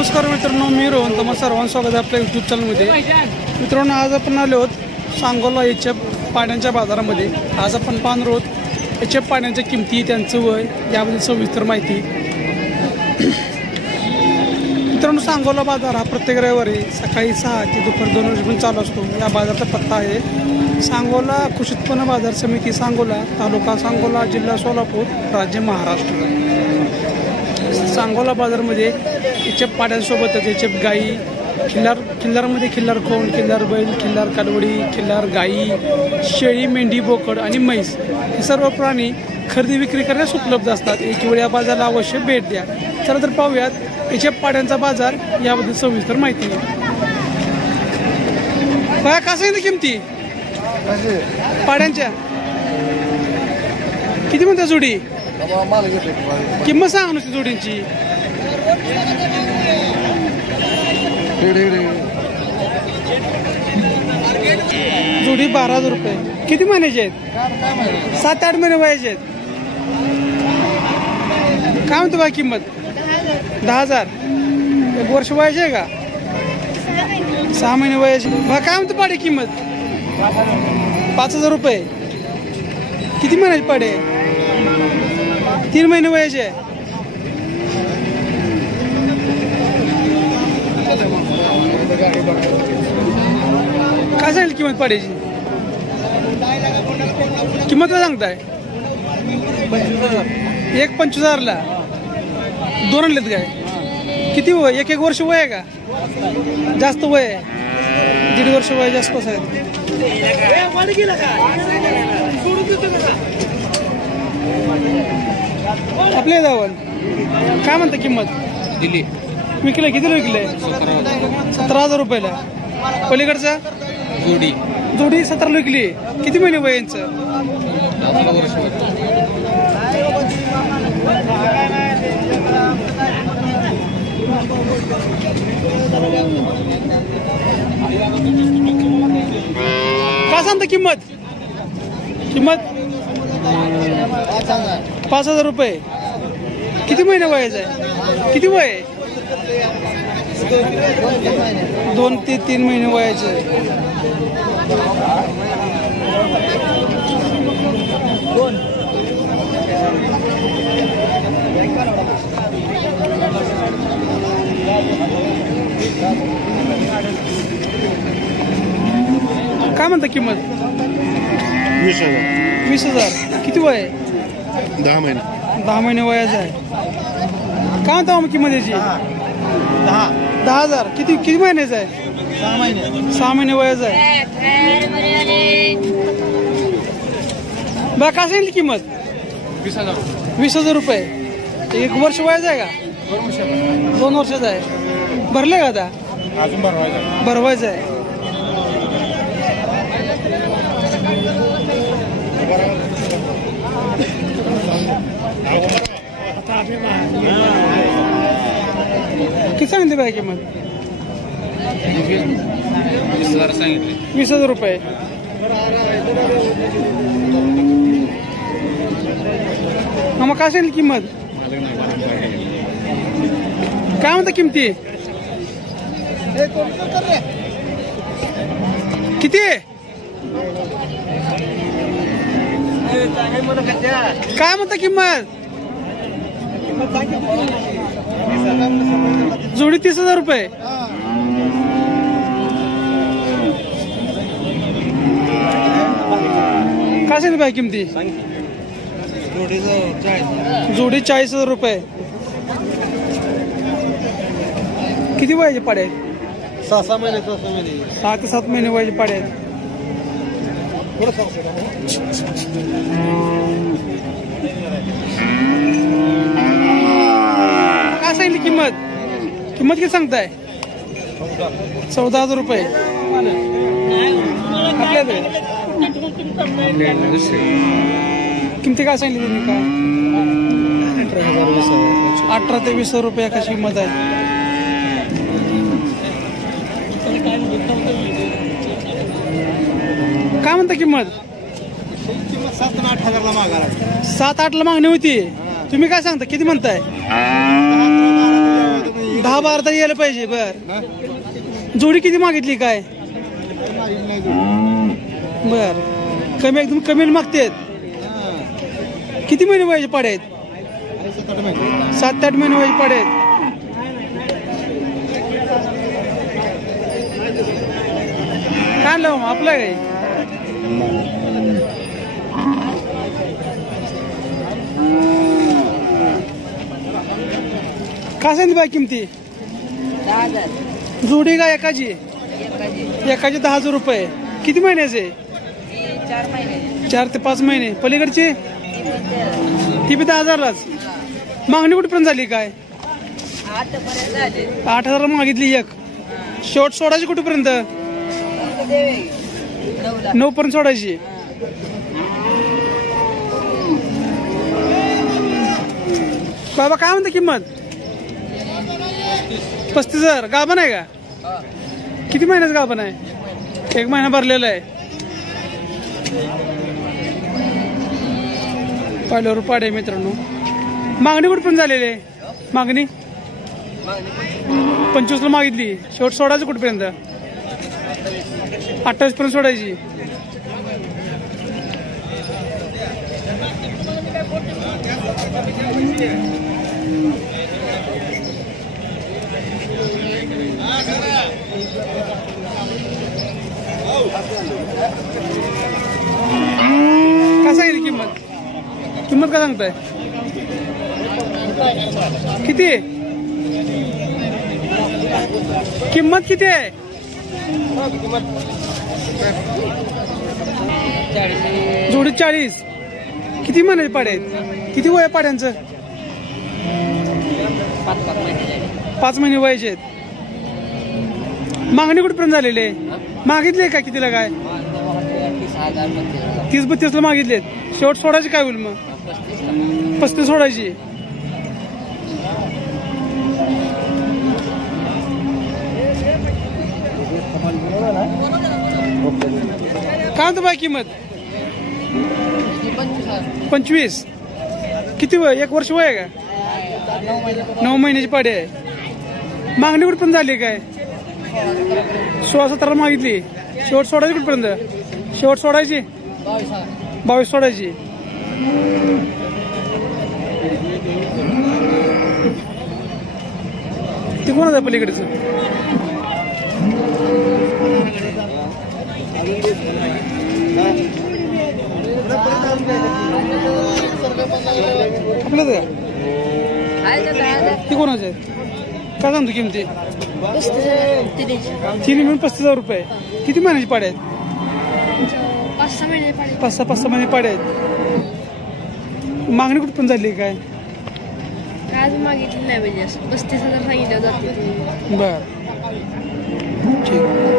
नमस्कार मित्रांनो, मी रोहन. तुम्हा सर्वांचं स्वागत आहे आपल्या यूट्यूब चॅनलमध्ये. मित्रांनो, आज आपण आलो आहोत सांगोला एचएफ पाड्यांच्या बाजारामध्ये. आज आपण पाहणार आहोत एचएफ पाड्यांच्या किमती, त्यांचं वय, याबद्दल सविस्तर माहिती. मित्रांनो, सांगोला बाजार हा प्रत्येक रविवारी सकाळी 6 ते दुपारी 2 वाजेपर्यंत चालू असतो. या बाजाराचा पत्ता आहे सांगोला कृषी उत्पन्न बाजार समिती, सांगोला, तालुका सांगोला, जिल्हा सोलापूर, राज्य महाराष्ट्र. सांगोला बाजारमध्ये एचएफ पाड्यांसोबतच एचएफ गाई, खिल्लारमध्ये खिल्लार खोंड, खिल्लार बैल, खिल्लार कालवडी, खिल्लार गाई, शेळी, मेंढी, बोकड आणि म्हैस हे सर्व प्राणी खरेदी विक्री करण्यास उपलब्ध असतात. एक वेळ या बाजाराला अवश्य भेट द्या. चला तर पाहूयात एचएफ पाड्यांचा बाजार, याबद्दल सविस्तर माहिती. काय कसं आहे किमती पाड्यांच्या? किती म्हणता जोडी? किंमत सांग नुसती जोडींची. जोडी 12,000 रुपये. किती महिन्याचे आहेत? 7-8 महिने वयाचे आहेत. काय म्हणतो बाय किंमत? 10,000. 1 वर्ष वयाचे आहे का? 6 महिने वयाचे. बा काय म्हणतो पाडे किंमत? 5,000 रुपये. किती महिन्याचे पाडे? 3 महिने वयाचे. काय सांगेल किंमत पाड्याची? किंमत काय सांगताय? 1,25,000ला 2 आणलेत काय? किती वय? 1 वर्ष वय आहे का? जास्त वय आहे. 1.5 वर्ष वय जास्त कसं आहे? आपल्या जावं. काय म्हणता किंमत? दिली. विकलंय? कितीला विकलंय? 17,000 रुपयाला. पलीकडचा जोडी 17ला विकली. किती महिने वय यांचं? काय सांगता किंमत? 5,000 रुपये. किती महिने वयाचं आहे? किती वय आहे? 2 ते 3 महिने वयाचे आहे. काय म्हणता किंमत? 20,000. किती वय आहे? 10 महिने. 10 महिने वयाचं आहे. काय म्हणता मग किंमत याची? 10,000. किती महिन्याचं आहे? 6 महिने वयाचं आहे. बघा काय सांगितली किंमत? 20,000 रुपये. 1 वर्ष वयाचं आहे का? 2 वर्षाचं आहे. भरले का आता? अजून भरवायचं आहे. किती सांगितली बाय किंमत? 20,000 रुपये. मग काय सांगितली किंमत? काय म्हणता किमती? किती? काय म्हणता किंमत? जोडी 30,000 रुपये. काय सांगितलं बाय किमती? जोडी 40,000 रुपये. किती वयाचे पाडे आहेत? 6 महिने. 6 ते 7 महिने वयाचे पाडे आहेत. काय सांगितली किंमत? किंमत किती सांगताय? 14,000 रुपये. आपल्याकडे किमती काय सांगितली तुम्ही? काय 18 ते 20,000 रुपये कशी किंमत आहे? काय म्हणता किंमत? 7-8,000ला मागा. 7-8ला मागणी होती. तुम्ही काय सांगता? किती म्हणताय? 10 10-12 तर यायला पाहिजे. बर जोडी किती मागितली काय? बर कमी एकदम कमी मागतेत. किती महिने व्हायचे पाडे आहेत? 7-8 महिने व्हायचे पाडे आहेत. काय लाव आपलं काय? काय सांगितली बाय किमती? 10,000. जोडी का एकाची? एकाची 10,000 रुपये. किती महिन्याचे? 4 महिने. 4 ते 5 महिने. पलीकडची ती बी 10,000लाच. मागणी कुठपर्यंत झाली काय? 8पर्यंत झाले. 8,000 मागितली एक. शेवट सोडायची कुठपर्यंत? 9 पर्यंत सोडायची. बाबा काय म्हणते किंमत? 35,000. गाभण आहे का? किती महिन्याचं गाभण आहे? 1 महिना भरलेला आहे. पहिल्यावर पाडे मित्रांनो. मागणी कुठपर्यंत झालेली आहे? मागणी 25ला मागितली. शेवट सोडायचं कुठपर्यंत? 28 पर्यंत सोडायची. काय सांगितली किंमत? किंमत काय सांगताय? किती आहे किंमत? किती आहे जोडी? 40. किती महिन्याचे पाडे आहेत? किती वय आहे पाड्यांचं? 5 महिने वयाचे आहेत. मागणी कुठपर्यंत झालेली आहे? मागितली आहे का? कितीला काय? 30-32ला मागितलेत. शेवट सोडायची काय होईल मग? 35 सोडायची. काय म्हणतो बाय किंमत? 25. किती वय? 1 वर्ष वय आहे का? 9 महिन्याची पाडी आहे. मागणी कुठपर्यंत झाली काय? 16-17 मागितली. शेवट सोडायची कुठपर्यंत? शेवट सोडायची 22 सोडायची. ते कोणाचं आहे पलीकडचं? आपलं ते कोणाचं आहे? काय सांगतो किमती? 3 मिळून 35,000 रुपये. किती महिन्याची पाडे आहेत? 5-6 महिने पाडे आहेत. मागणी कुठपर्यंत झाली काय? आज मागितली नाही म्हणजे 35,000 सांगितलं जाते. बर ठीक.